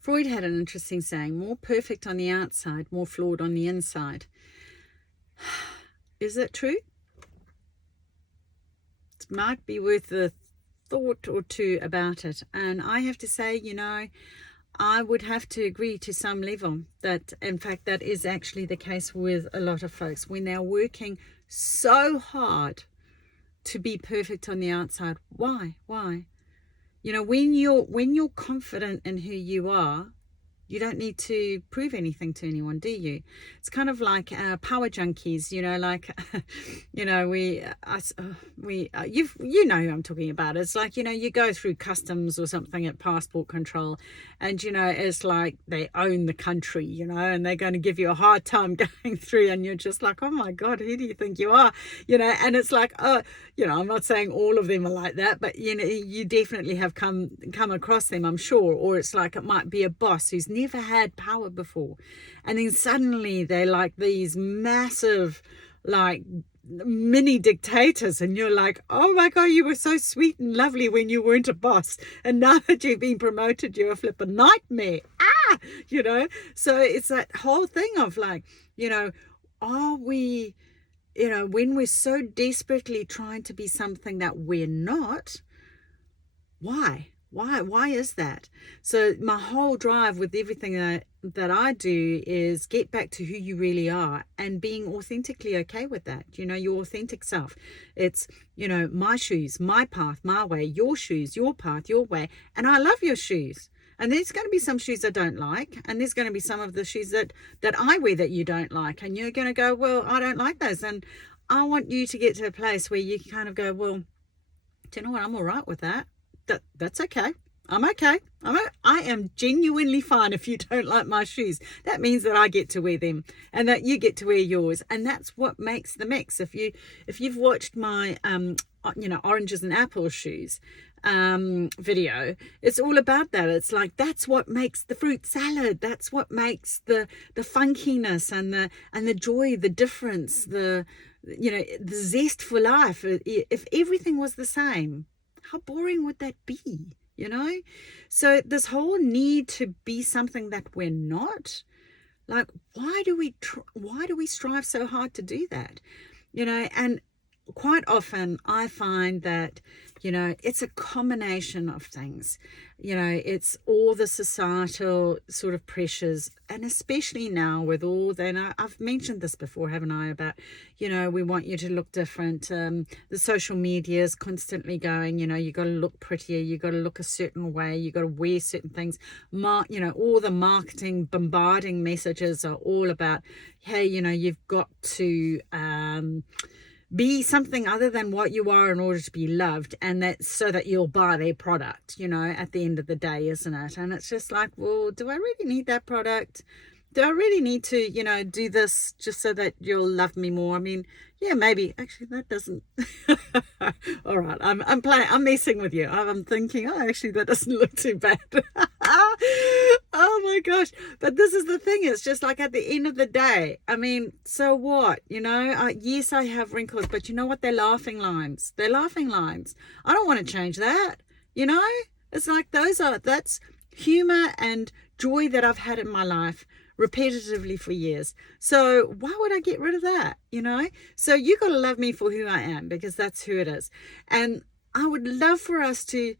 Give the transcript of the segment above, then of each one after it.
Freud had an interesting saying, more perfect on the outside, more flawed on the inside. Is it true? It might be worth a thought or two about it. And I have to say, I would have to agree to some level that, in fact, that is actually the case with a lot of folks when they're working so hard to be perfect on the outside. Why? When you're confident in who you are, you don't need to prove anything to anyone, do you? It's kind of like power junkies, you know who I'm talking about. It's like, you go through customs or something at passport control, and it's like they own the country, and they're going to give you a hard time going through, and you're just like, oh my God, who do you think you are? And it's like, oh, I'm not saying all of them are like that, but you definitely have come across them, I'm sure. Or it's like it might be a boss who's never had power before, and then suddenly they're like these massive, like, mini dictators, and you're like, oh my God, you were so sweet and lovely when you weren't a boss, and now that you've been promoted, you're a flippin' nightmare. So it's that whole thing of like, are we, when we're so desperately trying to be something that we're not, why is that? So my whole drive with everything that I do is get back to who you really are and being authentically okay with that. Your authentic self. It's, my shoes, my path, my way, your shoes, your path, your way. And I love your shoes. And there's going to be some shoes I don't like, and there's going to be some of the shoes that I wear that you don't like, and you're going to go, well, I don't like those. And I want you to get to a place where you kind of go, well, do you know what? I'm all right with that. That's okay. I'm okay. I am genuinely fine if you don't like my shoes. That means that I get to wear them and that you get to wear yours. And that's what makes the mix. If you've watched my oranges and apples shoes video, it's all about that. It's like, that's what makes the fruit salad. That's what makes the funkiness and the joy, the difference, the zest for life. If everything was the same, how boring would that be? So this whole need to be something that we're not, like, why do we strive so hard to do that? And quite often I find that it's a combination of things. It's all the societal sort of pressures, and especially now with all that, and I've mentioned this before, haven't I, about we want you to look different. The social media is constantly going, you got to look prettier, you got to look a certain way, you got to wear certain things. All the marketing bombarding messages are all about, hey, you've got to be something other than what you are in order to be loved, and that's so that you'll buy their product, at the end of the day, isn't it? And it's just like, well, do I really need that product? Do I really need to, do this just so that you'll love me more? I mean, yeah, maybe. Actually, that doesn't. All right, I'm playing. I'm messing with you. I'm thinking, oh, actually, that doesn't look too bad. Oh my gosh! But this is the thing. It's just like, at the end of the day, I mean, so what? Yes, I have wrinkles, but you know what? They're laughing lines. They're laughing lines. I don't want to change that. It's like that's humor and joy that I've had in my life repetitively for years. So why would I get rid of that? So you got to love me for who I am, because that's who it is. And I would love for us to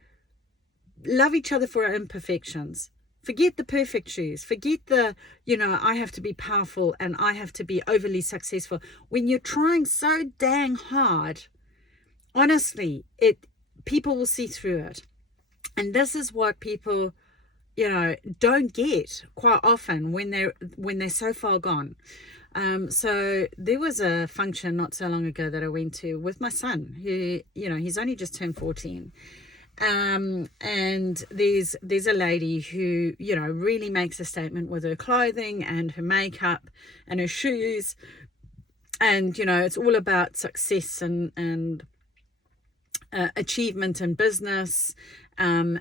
love each other for our imperfections. Forget the perfect shoes. Forget the, I have to be powerful and I have to be overly successful. When you're trying so dang hard, honestly, people will see through it. And this is what people don't get quite often when they're so far gone. So there was a function not so long ago that I went to with my son, who, he's only just turned 14. And there's a lady who, really makes a statement with her clothing and her makeup and her shoes. And, it's all about success and achievement in business. And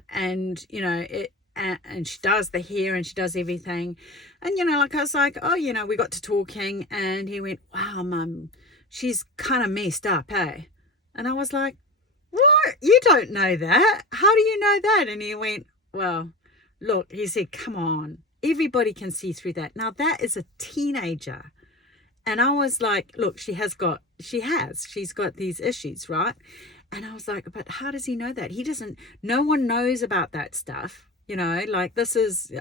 she does the hair and she does everything. And, I was like, oh, we got to talking, and he went, wow, Mum, she's kind of messed up, eh? And I was like, what? You don't know that? How do you know that? And he went, well, look, he said, come on, everybody can see through that. Now that is a teenager. And I was like, look, she's got these issues, right? And I was like, but how does he know that? No one knows about that stuff. Like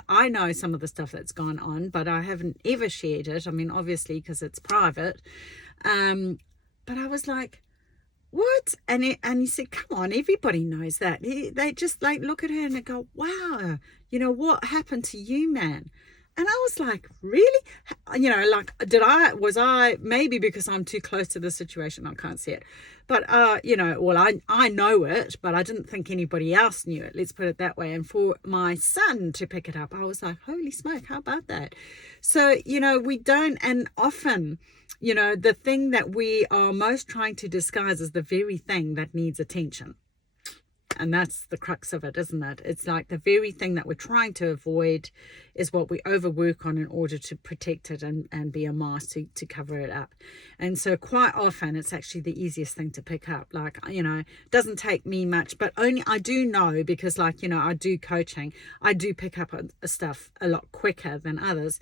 I know some of the stuff that's gone on, but I haven't ever shared it. I mean, obviously, because it's private. But I was like, what? And he said, come on, everybody knows that. They just like look at her and they go, wow, what happened to you, man? And I was like, really? Like, was I, maybe because I'm too close to the situation, I can't see it. But, well, I know it, but I didn't think anybody else knew it. Let's put it that way. And for my son to pick it up, I was like, holy smoke, how about that? So, we don't, and often, the thing that we are most trying to disguise is the very thing that needs attention. And that's the crux of it, isn't it? It's like the very thing that we're trying to avoid is what we overwork on in order to protect it and be a mask to cover it up. And so quite often it's actually the easiest thing to pick up. Like, it doesn't take me much, but only I do know because I do coaching. I do pick up stuff a lot quicker than others.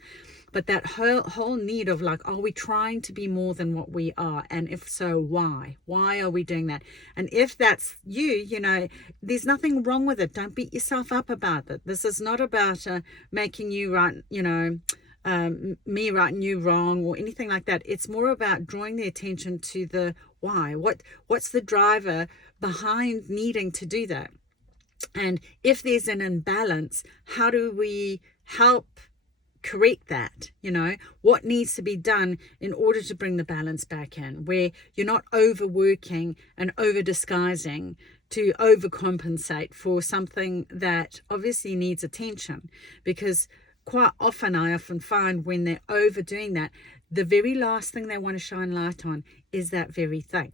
But that whole need of like, are we trying to be more than what we are? And if so, why? Why are we doing that? And if that's you, there's nothing wrong with it. Don't beat yourself up about it. This is not about making you right, me right and you wrong or anything like that. It's more about drawing the attention to the why. What's the driver behind needing to do that? And if there's an imbalance, how do we help correct that? What needs to be done in order to bring the balance back in, where you're not overworking and over disguising to overcompensate for something that obviously needs attention. Because quite often I find when they're overdoing that, the very last thing they want to shine light on is that very thing.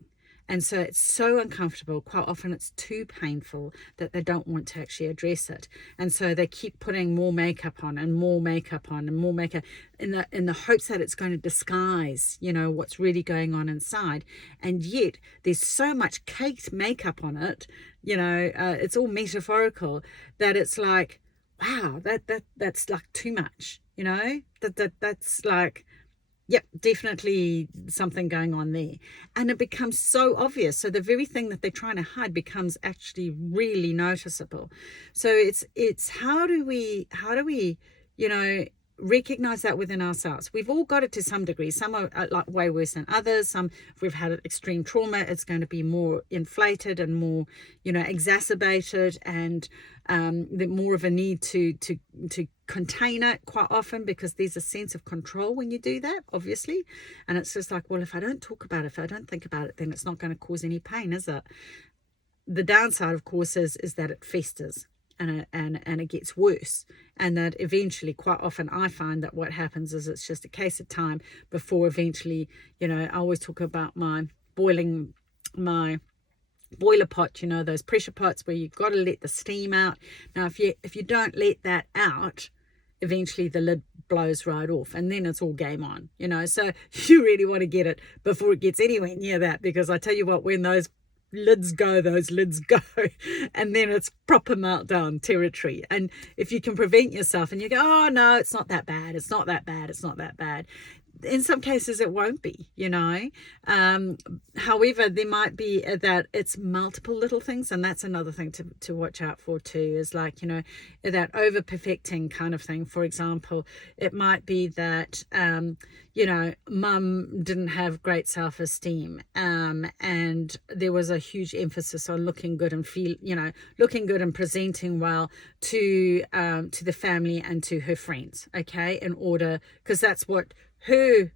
And so it's so uncomfortable. Quite often it's too painful that they don't want to actually address it. And so they keep putting more makeup on and more makeup on and more makeup in the hopes that it's going to disguise, what's really going on inside. And yet there's so much caked makeup on it, it's all metaphorical, that it's like, wow, that's like too much, that's like, yep, definitely something going on there. And it becomes so obvious. So the very thing that they're trying to hide becomes actually really noticeable. So it's how do we, recognize that within ourselves? We've all got it to some degree. Some are like way worse than others. Some, if we've had extreme trauma, it's going to be more inflated and more, exacerbated, and the more of a need to contain it quite often, because there's a sense of control when you do that, obviously. And it's just like, well, if I don't talk about it, if I don't think about it, then it's not going to cause any pain, is it? The downside, of course, is that it festers. And it gets worse, and that eventually, quite often, I find that what happens is it's just a case of time before eventually, I always talk about my boiler pot, those pressure pots where you've got to let the steam out. Now, if you don't let that out, eventually the lid blows right off, and then it's all game on, So you really want to get it before it gets anywhere near that, because I tell you what, when those lids go, and then it's proper meltdown territory. And if you can prevent yourself and you go, oh no, it's not that bad, in some cases it won't be, however, there might be that it's multiple little things, and that's another thing to watch out for too, is like, that over perfecting kind of thing. For example, it might be that mum didn't have great self-esteem, and there was a huge emphasis on looking good and looking good and presenting well to the family and to her friends, okay, in order, because that's what her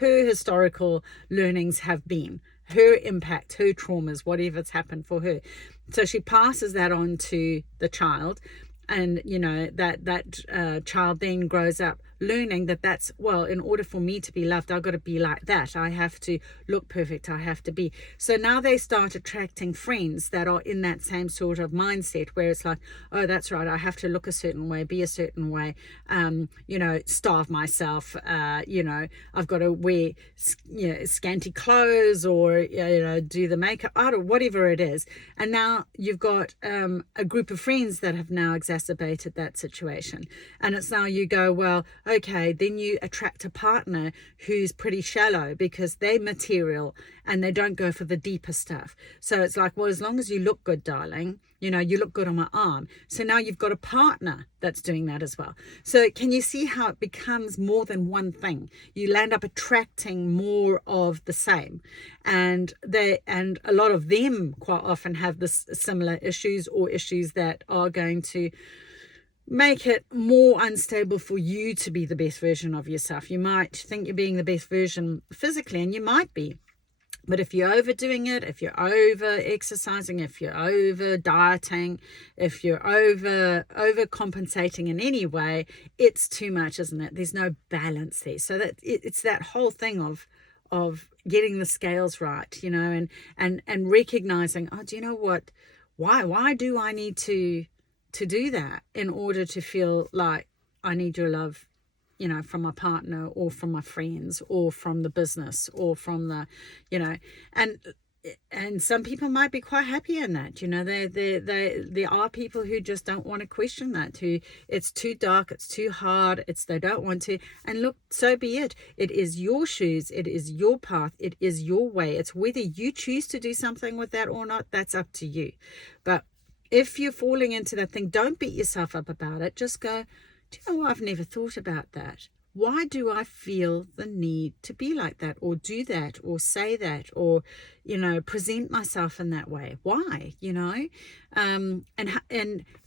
historical learnings have been, her impact, her traumas, whatever's happened for her. So she passes that on to the child, and that child then grows up learning that that's, well, in order for me to be loved, I've got to be like that. I have to look perfect. I have to be. So now they start attracting friends that are in that same sort of mindset where it's like, oh, that's right, I have to look a certain way, be a certain way, starve myself, I've got to wear scanty clothes, or do the makeup, or whatever it is. And now you've got a group of friends that have now exacerbated that situation. And it's now you go, well, okay, then you attract a partner who's pretty shallow because they're material and they don't go for the deeper stuff. So it's like, well, as long as you look good, darling, you look good on my arm. So now you've got a partner that's doing that as well. So can you see how it becomes more than one thing? You land up attracting more of the same. And a lot of them quite often have this similar issues, or issues that are going to make it more unstable for you to be the best version of yourself. You might think you're being the best version physically, and you might be. But if you're overdoing it, if you're over exercising, if you're over dieting, if you're over compensating in any way, it's too much, isn't it? There's no balance there. So that it's that whole thing of getting the scales right, and recognizing, oh, do you know what? Why do I need to do that in order to feel like I need your love, from my partner, or from my friends, or from the business, or from the, and some people might be quite happy in that. There are people who just don't want to question that, who it's too dark, it's too hard, they don't want to. And look, so be it. It is your shoes, it is your path, it is your way. It's whether you choose to do something with that or not, that's up to you. But if you're falling into that thing, don't beat yourself up about it. Just go, do you know what? I've never thought about that. Why do I feel the need to be like that, or do that, or say that, or, present myself in that way? Why, and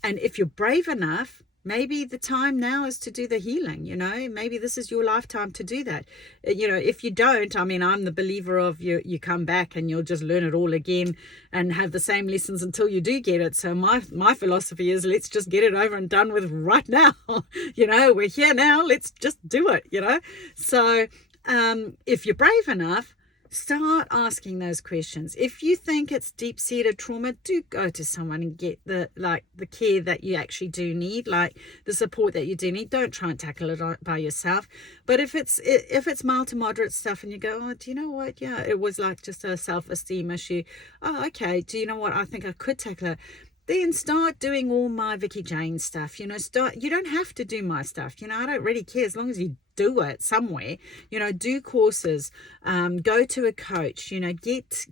if you're brave enough, maybe the time now is to do the healing, maybe this is your lifetime to do that. If you don't, I'm the believer of you come back and you'll just learn it all again and have the same lessons until you do get it. So my philosophy is, let's just get it over and done with right now. We're here now, let's just do it, So if you're brave enough, start asking those questions. If you think it's deep-seated trauma, do go to someone and get the care that you actually do need, like the support that you do need. Don't try and tackle it by yourself. But if it's mild to moderate stuff and you go, oh, do you know what? Yeah, it was like just a self-esteem issue. Oh, okay. Do you know what? I think I could tackle it. Then start doing all my VICKI JANE stuff. You don't have to do my stuff. I don't really care as long as you do it somewhere. Do courses, go to a coach,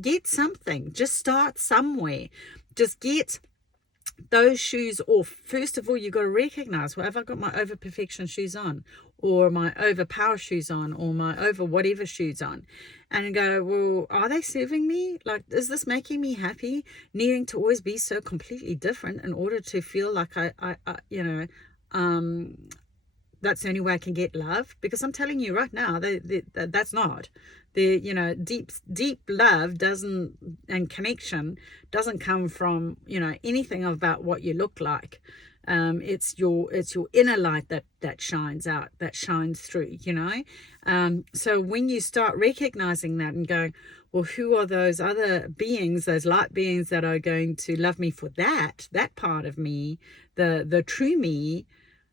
get something. Just start somewhere. Just get those shoes off. First of all, you've got to recognize, well, have I got my over perfection shoes on, or my over power shoes on, or my over whatever shoes on, and go, well, are they serving me? Like, is this making me happy? Needing to always be so completely different in order to feel like I that's the only way I can get love. Because I'm telling you right now, that's not. Deep love and connection doesn't come from, anything about what you look like. It's your inner light that shines out, that shines through, So when you start recognizing that and going, well, who are those other beings, those light beings that are going to love me for that part of me, the true me?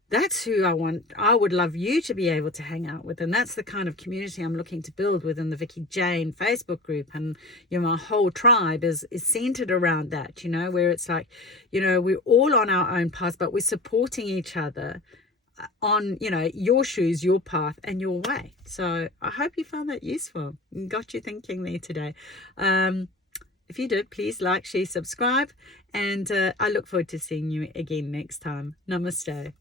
That's who I would love you to be able to hang out with. And that's the kind of community I'm looking to build within the VICKI JANE Facebook group. And, my whole tribe is centered around that, where it's like, we're all on our own paths, but we're supporting each other on, your shoes, your path, and your way. So I hope you found that useful and got you thinking there today. If you did, please like, share, subscribe. And I look forward to seeing you again next time. Namaste.